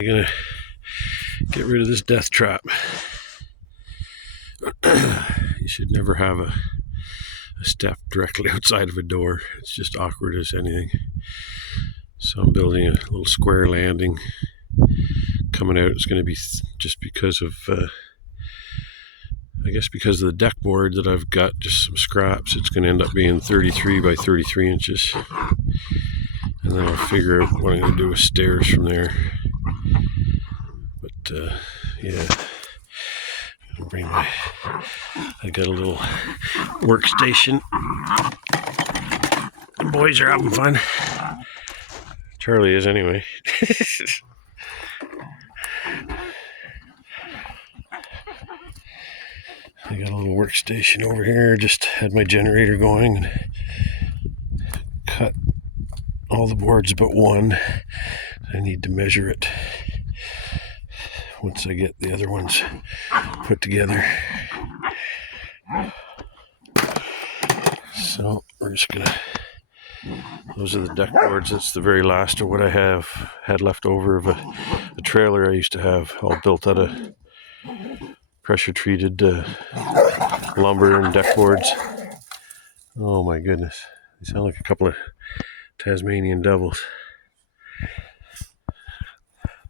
I'm gonna get rid of this death trap. You should never have a step directly outside of a door. It's just awkward as anything. So I'm building a little square landing. Coming out, it's going to be just because of, I guess because of the deck board that I've got, just some scraps. It's going to end up being 33 by 33 inches. And then I'll figure out what I'm going to do with stairs from there. But yeah, I got a little workstation. The boys are having fun. Charlie is anyway. I got a little workstation over here. Just had my generator going and cut all the boards but one. I need to measure it once I get the other ones put together. So we're just gonna, those are the deck boards. That's the very last of what I had left over of a trailer I used to have, all built out of pressure treated lumber and deck boards. Oh my goodness, they sound like a couple of Tasmanian devils.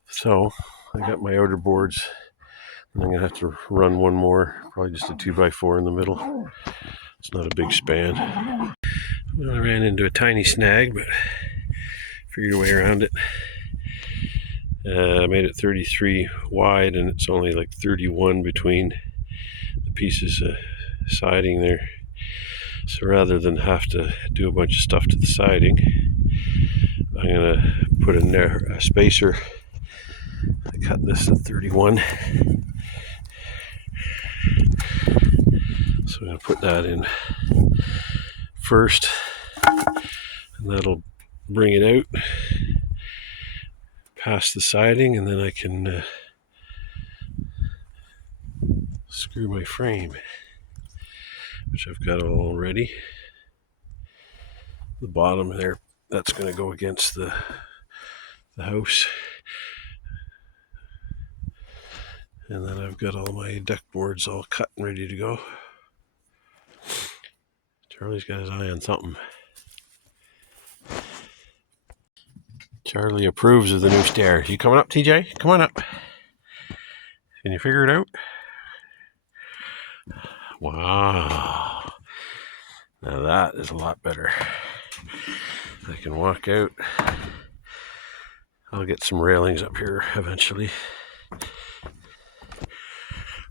So I got my outer boards, and I'm gonna have to run one more, probably just a 2x4 in the middle. It's not a big span. Well, I ran into a tiny snag, but figured a way around it. I made it 33 wide, and it's only like 31 between the pieces of siding there. So rather than have to do a bunch of stuff to the siding, I'm gonna put in there a spacer. I cut this at 31. So I'm gonna put that in first, and that'll bring it out past the siding, and then I can screw my frame, which I've got all ready. The bottom there, that's going to go against the house, and then I've got all my deck boards all cut and ready to go. Charlie's got his eye on something. Charlie approves of the new stair. You coming up, TJ? Come on up. Can you figure it out? Wow. Now that is a lot better. I can walk out. I'll get some railings up here eventually.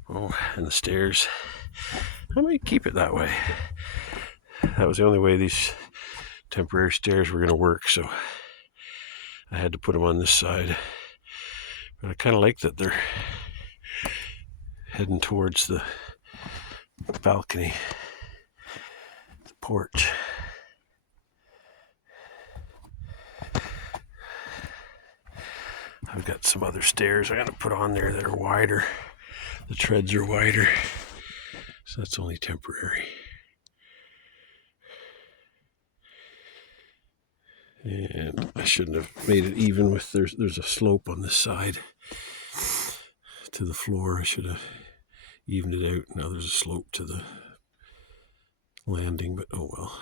Oh, and the stairs. I might keep it that way. That was the only way these temporary stairs were going to work, so I had to put them on this side. But I kind of like that they're heading towards the balcony, the porch. I've got some other stairs I got to put on there that are wider. The treads are wider, so that's only temporary. And I shouldn't have made it even with, there's a slope on this side to the floor. I should have evened it out. Now there's a slope to the landing, but oh well.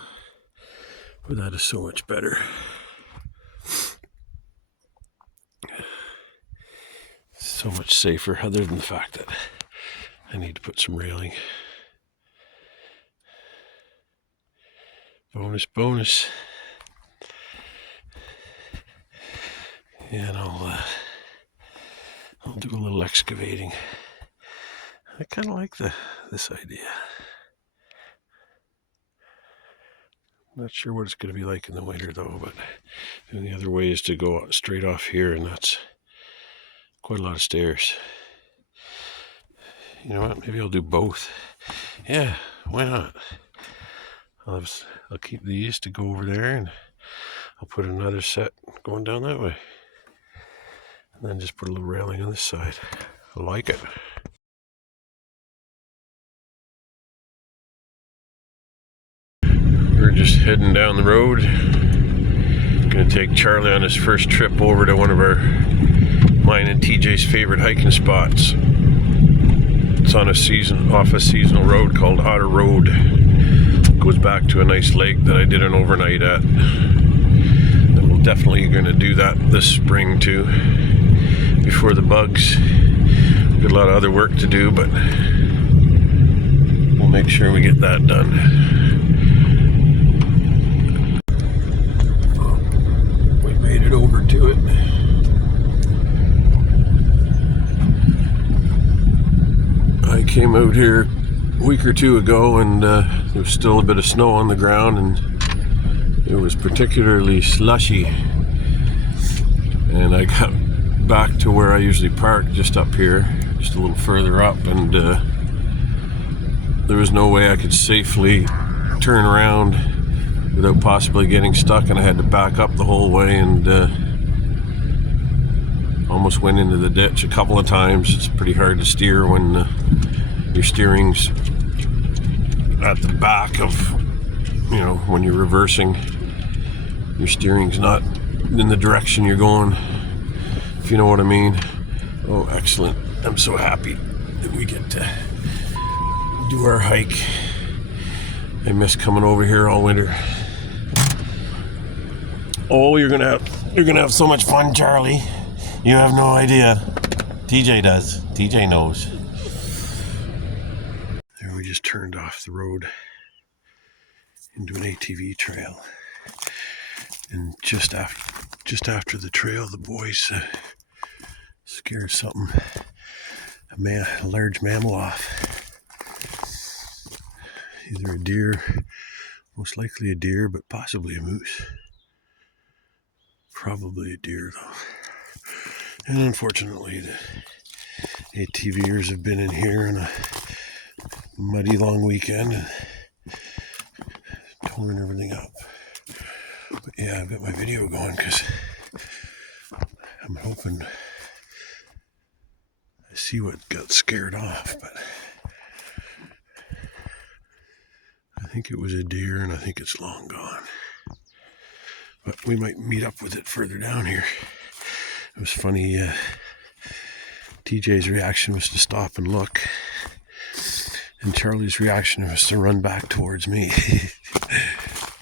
But that is so much better. So much safer, other than the fact that I need to put some railing. Bonus. And I'll do a little excavating. I kind of like this idea. Not sure what it's going to be like in the winter though, but the other way is to go straight off here, and that's quite a lot of stairs. You know what? Maybe I'll do both. Yeah, why not? I'll keep these to go over there, and I'll put another set going down that way. And then just put a little railing on this side. I like it. We're just heading down the road. Gonna take Charlie on his first trip over to one of our Mine and TJ's favorite hiking spots. It's on off a seasonal road called Otter Road. It goes back to a nice lake that I did an overnight at. And we're definitely going to do that this spring too, before the bugs. We've got a lot of other work to do, but we'll make sure we get that done. We made it over to it. I came out here a week or two ago and there was still a bit of snow on the ground and it was particularly slushy. And I got back to where I usually park, just up here, just a little further up, and there was no way I could safely turn around without possibly getting stuck, and I had to back up the whole way and almost went into the ditch a couple of times. It's pretty hard to steer when your steering's at the back of, when you're reversing, your steering's not in the direction you're going, if you know what I mean. Oh, excellent. I'm so happy that we get to do our hike. I miss coming over here all winter. Oh, you're gonna have so much fun, Charlie. You have no idea. TJ does. TJ knows. There, we just turned off the road into an ATV trail, and just after the trail, the boys scared a large mammal off. Either a deer, most likely a deer, but possibly a moose. Probably a deer, though. And unfortunately, the ATVers have been in here on a muddy long weekend and torn everything up. But yeah, I've got my video going because I'm hoping I see what got scared off, but I think it was a deer and I think it's long gone. But we might meet up with it further down here. It was funny, TJ's reaction was to stop and look, and Charlie's reaction was to run back towards me.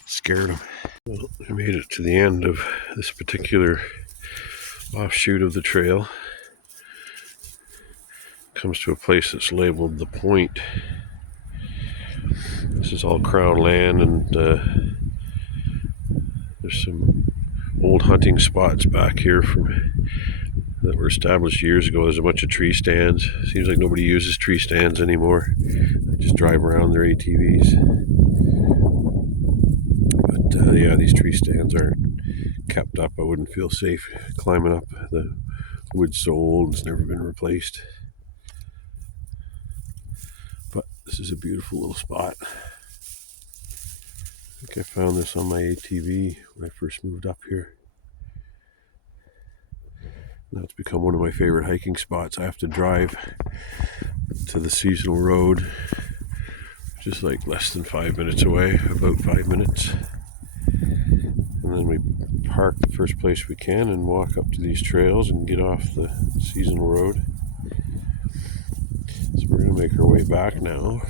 Scared him. Well, I made it to the end of this particular offshoot of the trail. Comes to a place that's labeled The Point. This is all Crown land, and there's some old hunting spots back here that were established years ago. There's a bunch of tree stands. Seems like nobody uses tree stands anymore. They just drive around their ATVs. But yeah, these tree stands aren't kept up. I wouldn't feel safe climbing up. The wood's so old, it's never been replaced. But this is a beautiful little spot. I think I found this on my ATV when I first moved up here. Now it's become one of my favorite hiking spots. I have to drive to the seasonal road, just like less than 5 minutes away, about 5 minutes. And then we park the first place we can and walk up to these trails and get off the seasonal road. So we're going to make our way back now.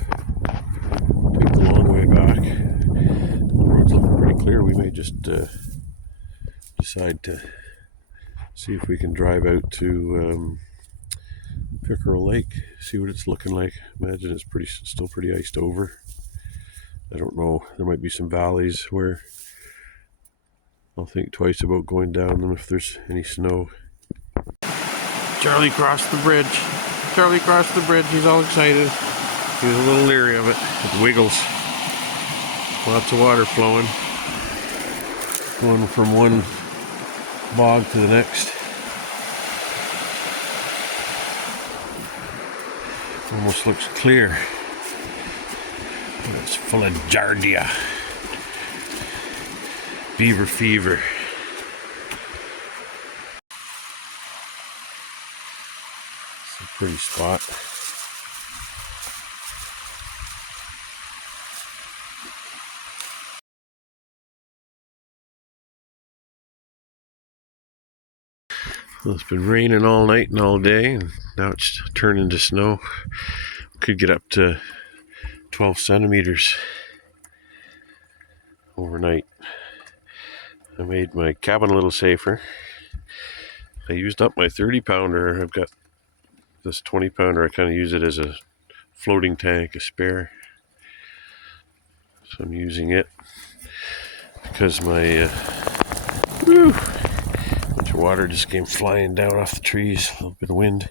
Take the long way back. The road's looking pretty clear. We may just decide to see if we can drive out to Pickerel Lake, see what it's looking like. Imagine it's still pretty iced over. I don't know. There might be some valleys where I'll think twice about going down them if there's any snow. Charlie crossed the bridge. Charlie crossed the bridge. He's all excited. He was a little leery of it. It wiggles. Lots of water flowing. Going from one bog to the next. Almost looks clear. But it's full of giardia. Beaver fever. It's a pretty spot. Well, it's been raining all night and all day, and now it's turning to snow. Could get up to 12 centimeters overnight. I made my cabin a little safer. I used up my 30-pounder. I've got this 20-pounder. I kind of use it as a floating tank, a spare. So I'm using it because my bunch of water just came flying down off the trees. A little bit of wind.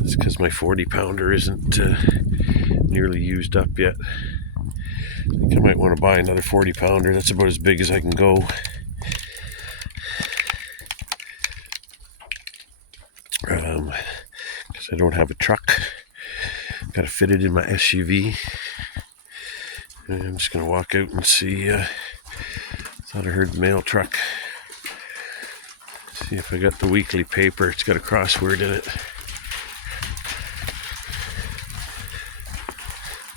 It's because my 40-pounder isn't nearly used up yet. I think I might want to buy another 40-pounder. That's about as big as I can go. Because I don't have a truck. Got to fit it in my SUV. And I'm just going to walk out and see. Thought I heard the mail truck. See if I got the weekly paper. It's got a crossword in it.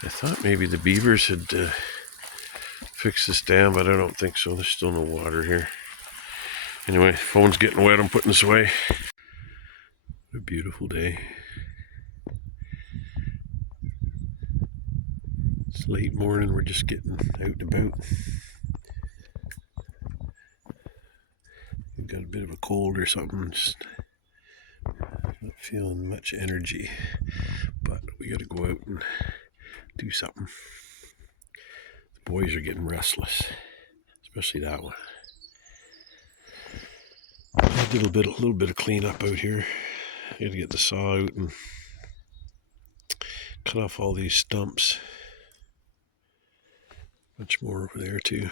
I thought maybe the beavers had fixed this dam, but I don't think so. There's still no water here. Anyway, phone's getting wet. I'm putting this away. What a beautiful day. It's late morning. We're just getting out and about. We've got a bit of a cold or something. Just not feeling much energy, but we got to go out and do something. The boys are getting restless, especially that one. I did a little bit of cleanup out here. I got to get the saw out and cut off all these stumps. Much more over there too.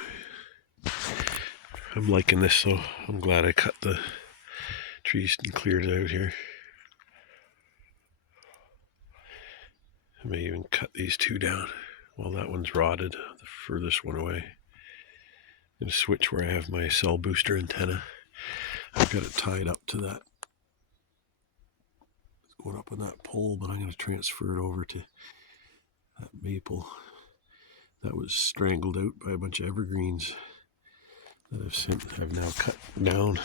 I'm liking this, so I'm glad I cut the trees and cleared it out here. I may even cut these two down. Well, that one's rotted, the furthest one away. I'm going to switch where I have my cell booster antenna. I've got it tied up to that. It's going up on that pole, but I'm going to transfer it over to that maple that was strangled out by a bunch of evergreens that I've now cut down.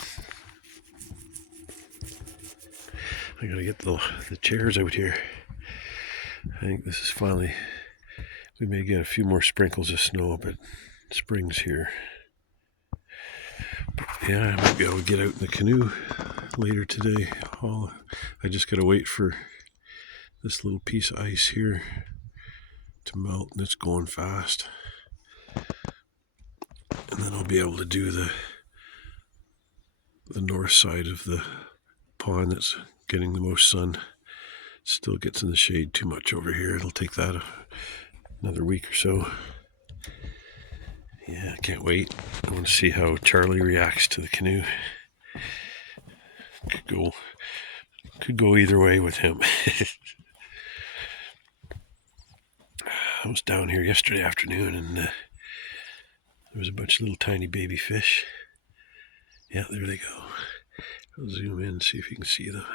I gotta get the chairs out here. I think this is finally, we may get a few more sprinkles of snow, but spring's here. But yeah, I might be able to get out in the canoe later today. I just gotta wait for this little piece of ice here to melt, and it's going fast. And then I'll be able to do the north side of the pond that's getting the most sun. Still gets in the shade too much over here. It'll take that another week or so. Yeah, I can't wait. I want to see how Charlie reacts to the canoe. Could go either way with him. I was down here yesterday afternoon, and there was a bunch of little tiny baby fish. Yeah, there they go. I'll zoom in and see if you can see them.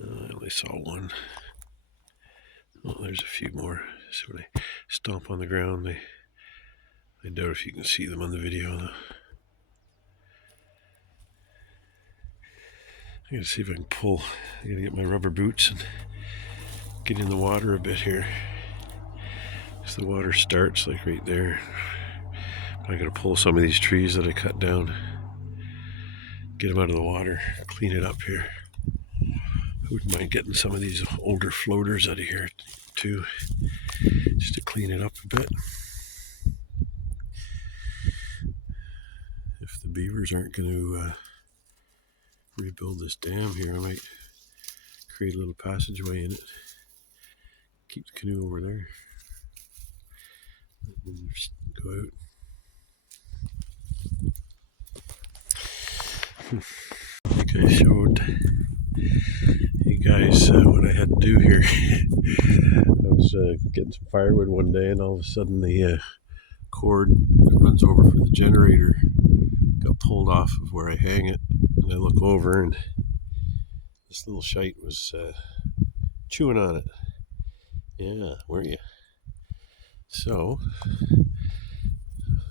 I only saw one. Oh, there's a few more. So when I stomp on the ground, I doubt if you can see them on the video, though. I gotta see if I can pull. I gotta get my rubber boots and get in the water a bit here. Because the water starts like right there. I gotta pull some of these trees that I cut down, get them out of the water, clean it up here. I wouldn't mind getting some of these older floaters out of here too, just to clean it up a bit. If the beavers aren't going to rebuild this dam here, I might create a little passageway in it, keep the canoe over there, and then just go out. I think I showed you guys what I had to do here. I was getting some firewood one day, and all of a sudden the cord that runs over for the generator got pulled off of where I hang it, and I look over, and this little shite was chewing on it. Yeah, weren't you? So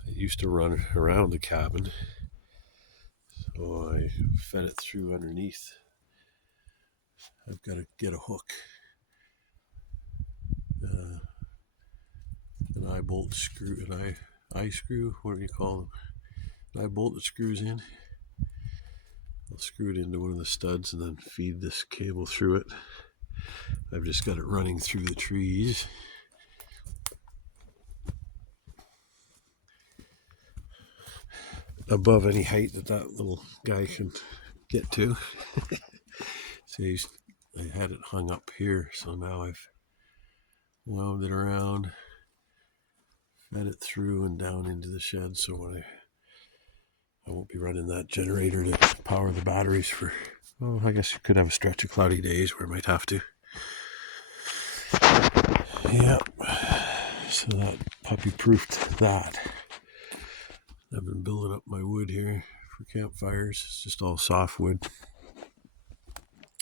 It used to run around the cabin, so I fed it through underneath. I've got to get a hook, an eye bolt screw, an eye screw, what do you call them? An eye bolt that screws in. I'll screw it into one of the studs and then feed this cable through it. I've just got it running through the trees. Above any height that little guy can get to. See, I had it hung up here, so now I've wound it around, fed it through and down into the shed, so when I won't be running that generator to power the batteries for, well, I guess you could have a stretch of cloudy days where I might have to. Yeah, so that puppy proofed that. I've been building up my wood here for campfires. It's just all softwood.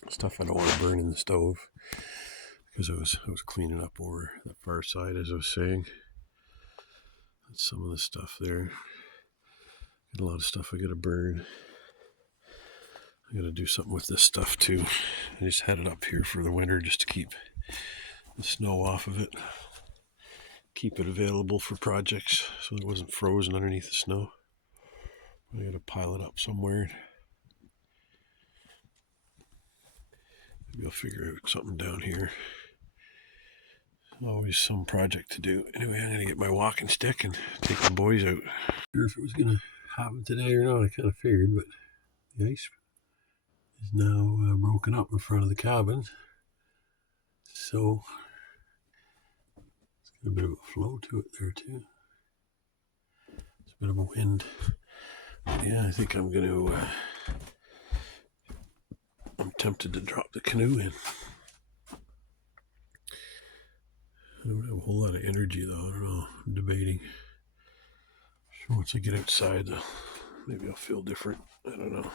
Stuff I don't want to burn in the stove, because I was cleaning up over that far side, as I was saying. That's some of the stuff there. Got a lot of stuff I gotta burn. I gotta do something with this stuff too. I just had it up here for the winter just to keep the snow off of it. Keep it available for projects so it wasn't frozen underneath the snow. I gotta pile it up somewhere. Maybe I'll figure out something down here. Always some project to do. Anyway, I'm gonna get my walking stick and take the boys out. Not sure if it was gonna happen today or not. I kind of figured, but the ice is now broken up in front of the cabin, so it's got a bit of a flow to it there too. It's a bit of a wind. But yeah, I think I'm gonna. I'm tempted to drop the canoe in. I don't have a whole lot of energy though. I don't know. I'm debating. Sure, once I get outside, maybe I'll feel different. I don't know.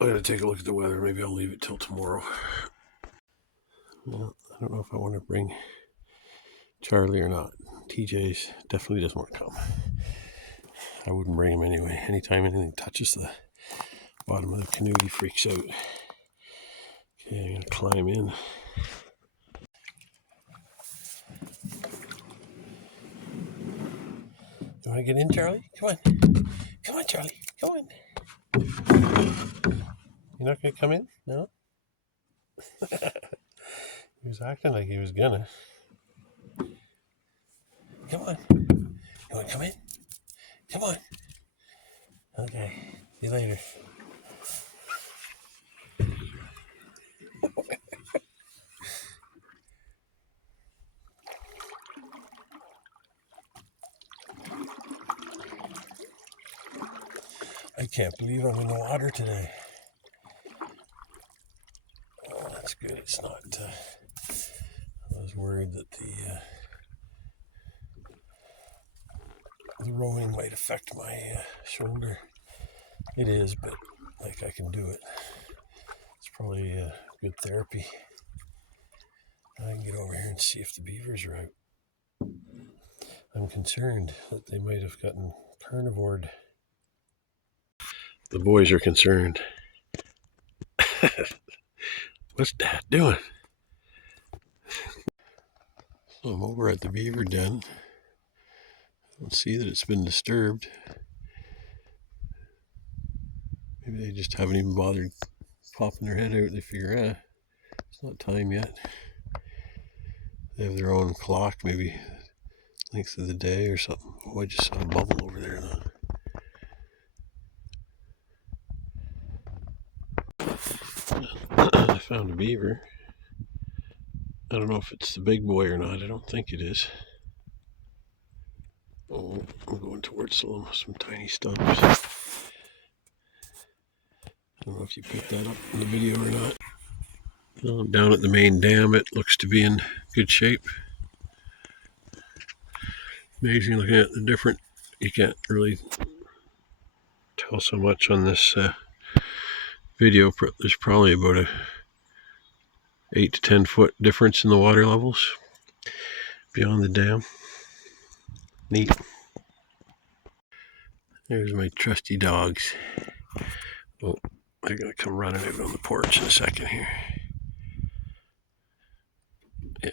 I gotta take a look at the weather. Maybe I'll leave it till tomorrow. Well, I don't know if I want to bring Charlie or not. TJ's definitely doesn't want to come. I wouldn't bring him anyway. Anytime anything touches the bottom of the canoe, he freaks out. Okay, I'm gonna climb in. You want to get in, Charlie? Come on. Come on, Charlie. Come on. You're not going to come in? No? He was acting like he was gonna. Come on. You want to come in? Come on. Okay. See you later. I can't believe I'm in the water today. Oh, that's good. It's not. I was worried that the rowing might affect my shoulder. It is, but like I can do it. It's probably good therapy. I can get over here and see if the beavers are out. I'm concerned that they might have gotten carnivored. The boys are concerned. What's Dad doing? So I'm over at the beaver den. I don't see that it's been disturbed. Maybe they just haven't even bothered popping their head out. They figure, it's not time yet. They have their own clock, maybe length of the day or something. Oh, I just saw a bubble over there though. I found a beaver. I don't know if it's the big boy or not. I don't think it is. Oh, I'm going towards some tiny stumps. I don't know if you picked that up in the video or not. Well, down at the main dam, it looks to be in good shape. Amazing looking at the different, you can't really tell so much on this video. There's probably about a 8 to 10 foot difference in the water levels beyond the dam. Neat. There's my trusty dogs. Oh, they're going to come running over on the porch in a second here. Yeah,